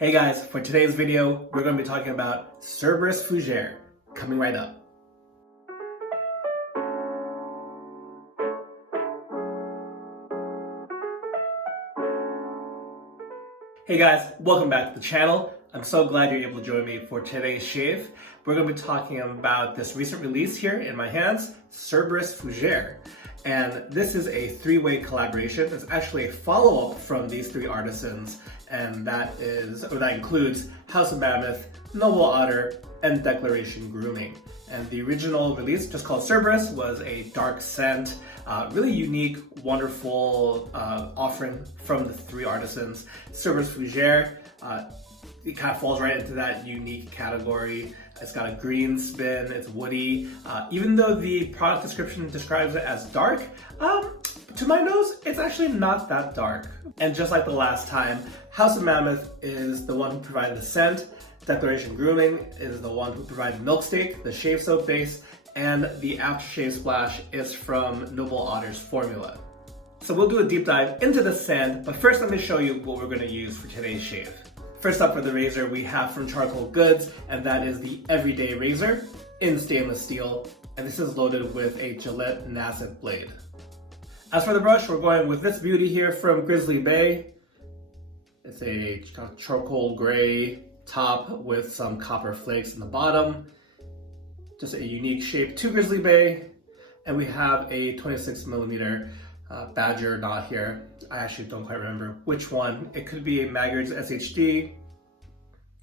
Hey guys, for today's video, we're going to be talking about Cerberus Fougere, coming right up. Hey guys, welcome back to the channel. I'm so glad you're able to join me for today's shave. We're going to be talking about this recent release here in my hands, Cerberus Fougere. And this is a three-way collaboration. It's actually a follow-up from these three artisans, and that includes House of Mammoth, Noble Otter, and Declaration Grooming. And the original release, just called Cerberus, was a dark scent, really unique, wonderful offering from the three artisans. Cerberus Fougere, it kind of falls right into that unique category. It's got a green spin, it's woody. Even though the product description describes it as dark, to my nose, it's actually not that dark. And just like the last time, House of Mammoth is the one who provided the scent, Declaration Grooming is the one who provided Milk Steak, the shave soap base, and the aftershave splash is from Noble Otter's formula. So we'll do a deep dive into the scent, but first let me show you what we're going to use for today's shave. First up for the razor, we have from Charcoal Goods, and that is the Everyday Razor in stainless steel, and this is loaded with a Gillette Nascent blade. As for the brush, we're going with this beauty here from Grizzly Bay. It's a charcoal gray top with some copper flakes in the bottom. Just a unique shape to Grizzly Bay, and we have a 26mm Badger knot here. I actually don't quite remember which one. It could be a Maggard's SHD.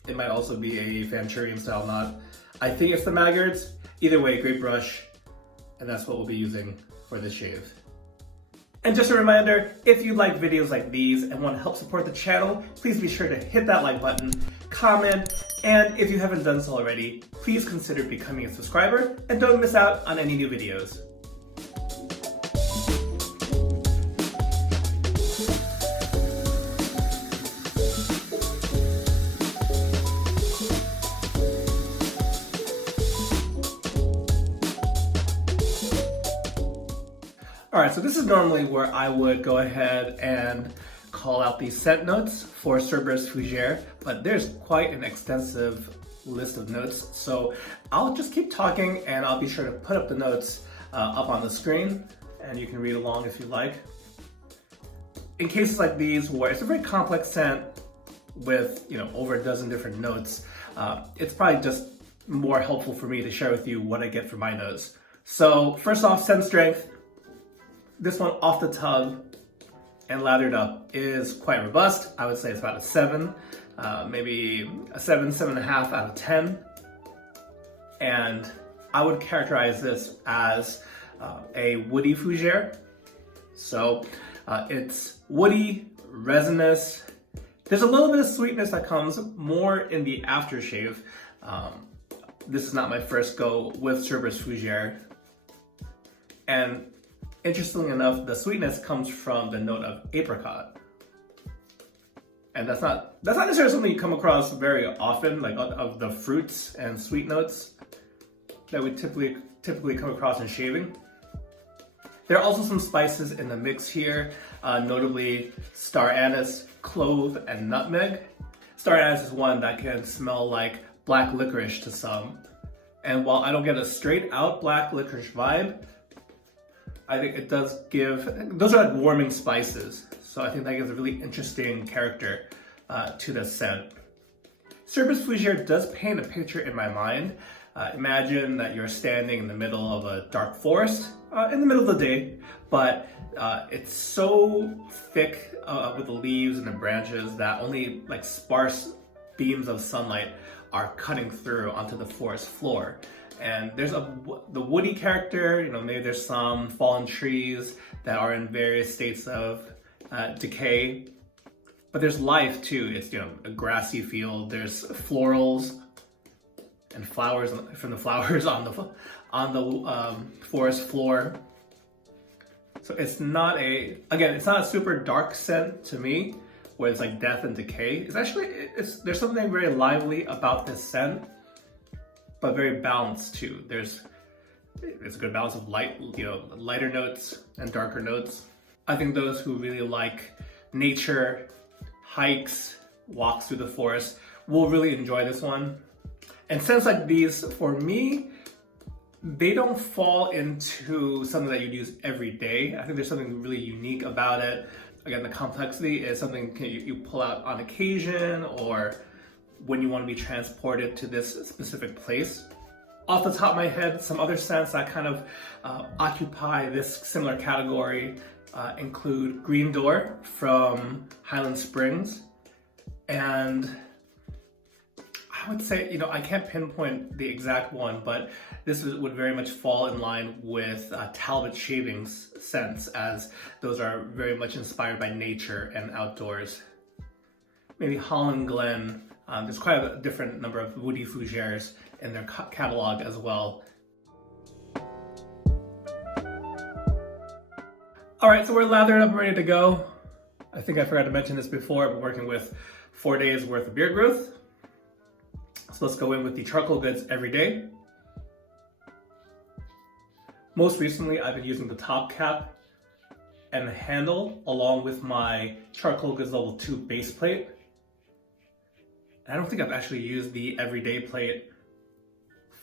It might also be a Venturian style knot. I think it's the Maggard's. Either way, great brush, and that's what we'll be using for this shave. And just a reminder, if you like videos like these and want to help support the channel, please be sure to hit that like button, comment, and if you haven't done so already, please consider becoming a subscriber and don't miss out on any new videos. Alright, so this is normally where I would go ahead and call out the scent notes for Cerberus Fougere, but there's quite an extensive list of notes, so I'll just keep talking and I'll be sure to put up the notes up on the screen, and you can read along if you like. In cases like these where it's a very complex scent with over a dozen different notes, it's probably just more helpful for me to share with you what I get from my nose. So first off, scent strength. This one off the tub and lathered up is quite robust. I would say it's about a 7, maybe a 7.5 out of 10. And I would characterize this as a woody fougere. So it's woody, resinous. There's a little bit of sweetness that comes more in the aftershave. This is not my first go with Cerberus Fougere. And interestingly enough, the sweetness comes from the note of apricot. And that's not necessarily something you come across very often, like of the fruits and sweet notes that we typically come across in shaving. There are also some spices in the mix here, notably star anise, clove, and nutmeg. Star anise is one that can smell like black licorice to some. And while I don't get a straight out black licorice vibe, I think it does give, those are like warming spices. So I think that gives a really interesting character to the scent. Cerberus Fougere does paint a picture in my mind. Imagine that you're standing in the middle of a dark forest in the middle of the day, but it's so thick with the leaves and the branches that only like sparse beams of sunlight are cutting through onto the forest floor. And there's the woody character, maybe there's some fallen trees that are in various states of decay, but there's life too. It's a grassy field. There's florals and flowers from the flowers on the forest floor. So it's not it's not a super dark scent to me, where it's like death and decay. It's actually there's something very lively about this scent, but very balanced too. It's a good balance of lighter notes and darker notes. I think those who really like nature, hikes, walks through the forest will really enjoy this one. And scents like these, for me, they don't fall into something that you'd use every day. I think there's something really unique about it. Again, the complexity is something you pull out on occasion or when you want to be transported to this specific place. Off the top of my head, some other scents that kind of occupy this similar category include Green Door from Highland Springs. And I would say, you know, I can't pinpoint the exact one, but this would very much fall in line with Talbot Shavings scents, as those are very much inspired by nature and outdoors. Maybe Holland Glen. There's quite a different number of woody fougères in their catalog as well. All right, so we're lathered up and ready to go. I think I forgot to mention this before, but working with 4 days worth of beard growth. So let's go in with the Charcoal Goods Everyday. Most recently, I've been using the top cap and the handle along with my Charcoal Goods Level 2 base plate. I don't think I've actually used the Everyday plate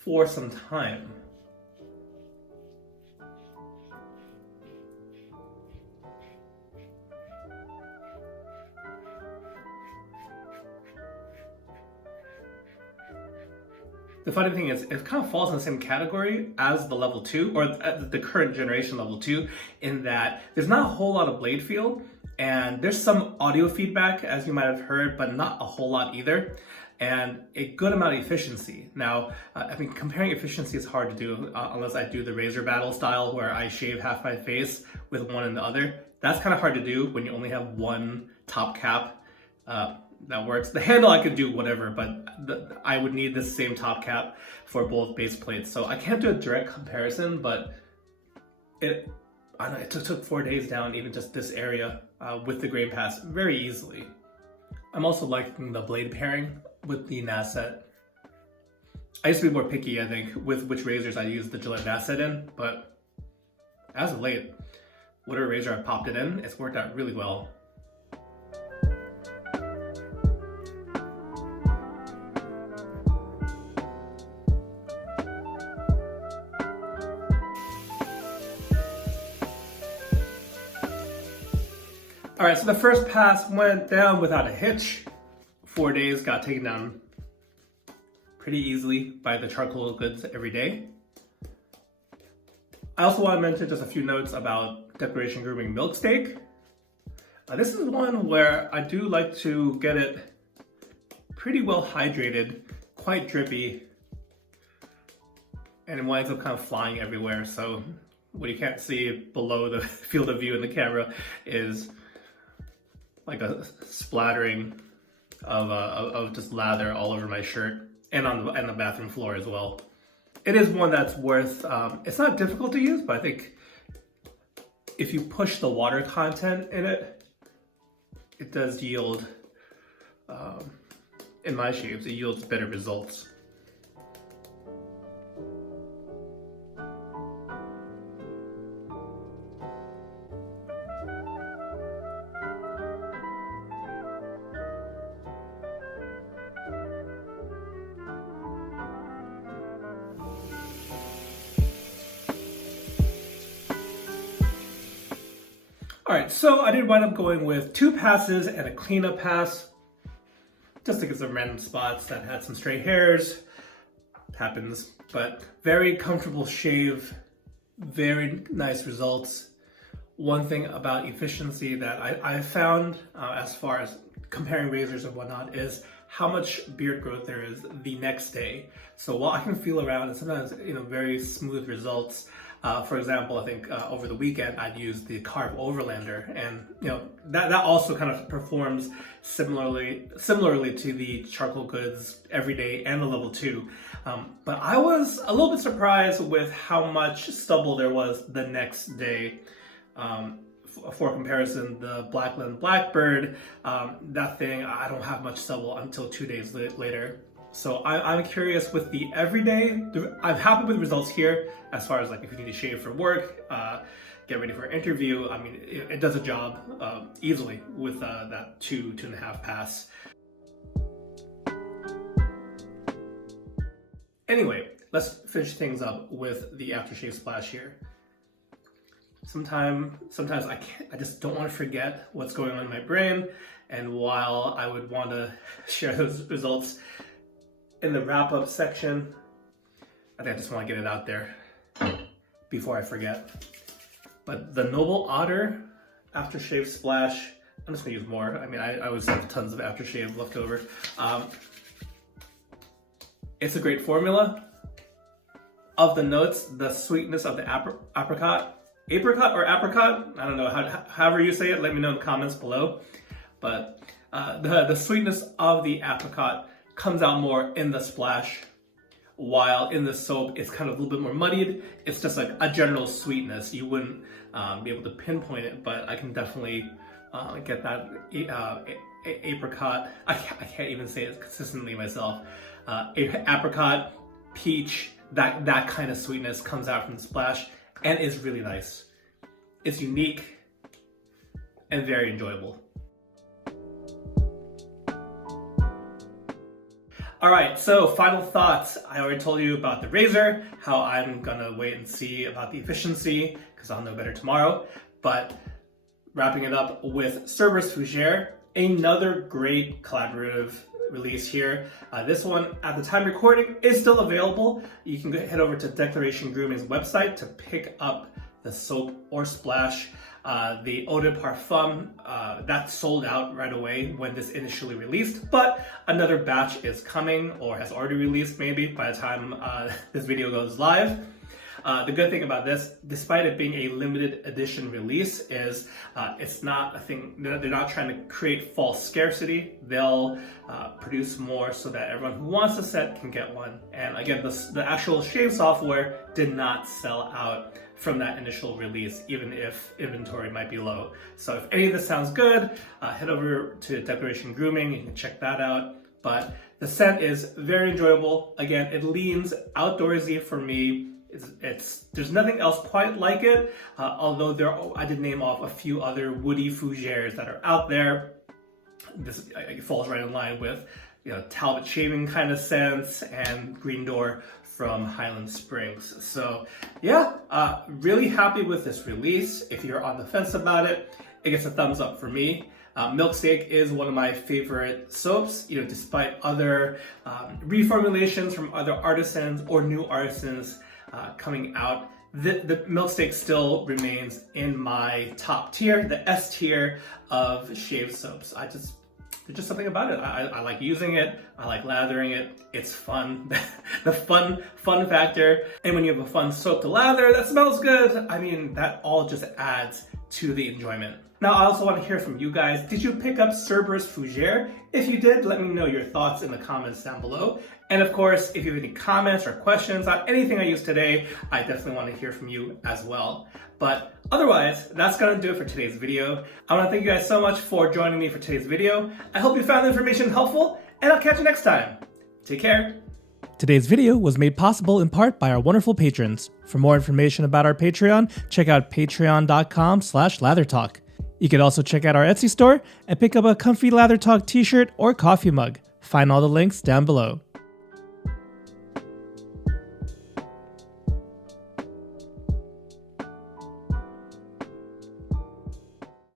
for some time. The funny thing is, it kind of falls in the same category as the level 2, or the current generation level 2, in that there's not a whole lot of blade feel, and there's some audio feedback, as you might have heard, but not a whole lot either, and a good amount of efficiency. Now, I think comparing efficiency is hard to do unless I do the razor battle style, where I shave half my face with one and the other. That's kind of hard to do when you only have one top cap. That works. The handle I could do whatever, but I would need the same top cap for both base plates. So I can't do a direct comparison, but it took 4 days down even just this area with the grain pass very easily. I'm also liking the blade pairing with the Nasset. I used to be more picky, I think, with which razors I use the Gillette Nasset in, but as of late, whatever razor I popped it in, it's worked out really well. All right, so the first pass went down without a hitch. 4 days got taken down pretty easily by the Charcoal Goods Everyday. I also want to mention just a few notes about Declaration Grooming Milk Steak. This is one where I do like to get it pretty well hydrated, quite drippy, and it winds up kind of flying everywhere. So what you can't see below the field of view in the camera is like a splattering of just lather all over my shirt and on the bathroom floor as well. It is one that's worth, it's not difficult to use, but I think if you push the water content in it, it does yield, in my shaves, it yields better results. All right, so I did wind up going with 2 passes and a cleanup pass, just to get some random spots that had some stray hairs. Happens, but very comfortable shave, very nice results. One thing about efficiency that I found as far as comparing razors and whatnot is how much beard growth there is the next day. So while I can feel around and sometimes, very smooth results, for example, I think over the weekend I'd used the Carve Overlander, and that also kind of performs similarly to the Charcoal Goods Everyday and the Level 2. But I was a little bit surprised with how much stubble there was the next day. For comparison, the Blackland Blackbird, that thing, I don't have much stubble until 2 days later. So I'm curious with the Everyday. I'm happy with the results here as far as like if you need to shave for work, get ready for an interview. I mean, it does a job easily with that 2.5 pass. Anyway, let's finish things up with the aftershave splash here. Sometimes I just don't want to forget what's going on in my brain, and while I would want to share those results in the wrap-up section, I think I just want to get it out there before I forget. But the Noble Otter aftershave splash, I'm just gonna use more. I mean, I always have tons of aftershave left over. It's a great formula. Of the notes, the sweetness of the apricot, I don't know, however you say it, let me know in the comments below. But the sweetness of the apricot comes out more in the splash, while in the soap it's kind of a little bit more muddied. It's just like a general sweetness. You wouldn't be able to pinpoint it, but I can definitely get that apricot. I can't even say it consistently myself. Apricot, peach, that kind of sweetness comes out from the splash and is really nice. It's unique and very enjoyable. All right, so final thoughts. I already told you about the razor, how I'm gonna wait and see about the efficiency, because I'll know better tomorrow. But wrapping it up with Cerberus Fougere, another great collaborative release here. This one, at the time recording, is still available. You can head over to Declaration Grooming's website to pick up the soap or splash. The eau de parfum, that sold out right away when this initially released, but another batch is coming, or has already released maybe by the time this video goes live. The good thing about this, despite it being a limited edition release, is it's not a thing, they're not trying to create false scarcity. They'll produce more so that everyone who wants a set can get one. And again, the actual shave software did not sell out from that initial release, even if inventory might be low. So if any of this sounds good, head over to Declaration Grooming, you can check that out. But the scent is very enjoyable. Again, it leans outdoorsy for me. There's nothing else quite like it, although I did name off a few other woody Fougeres that are out there. This falls right in line with, Talbot shaving kind of scents and Green Door from Highland Springs. So yeah, really happy with this release. If you're on the fence about it, it gets a thumbs up for me. Milkshake is one of my favorite soaps, despite other reformulations from other artisans or new artisans coming out. The Milkshake still remains in my top tier, the S tier of shave soaps. There's just something about it. I like using it. I like lathering it. It's fun. The fun factor. And when you have a fun soap to lather that smells good, I mean, that all just adds to the enjoyment. Now, I also want to hear from you guys. Did you pick up Cerberus Fougere? If you did, let me know your thoughts in the comments down below. And of course, if you have any comments or questions on anything I used today, I definitely want to hear from you as well. But otherwise, that's going to do it for today's video. I want to thank you guys so much for joining me for today's video. I hope you found the information helpful, and I'll catch you next time. Take care. Today's video was made possible in part by our wonderful patrons. For more information about our Patreon, check out patreon.com/lathertalk. You can also check out our Etsy store and pick up a comfy Lather Talk t-shirt or coffee mug. Find all the links down below.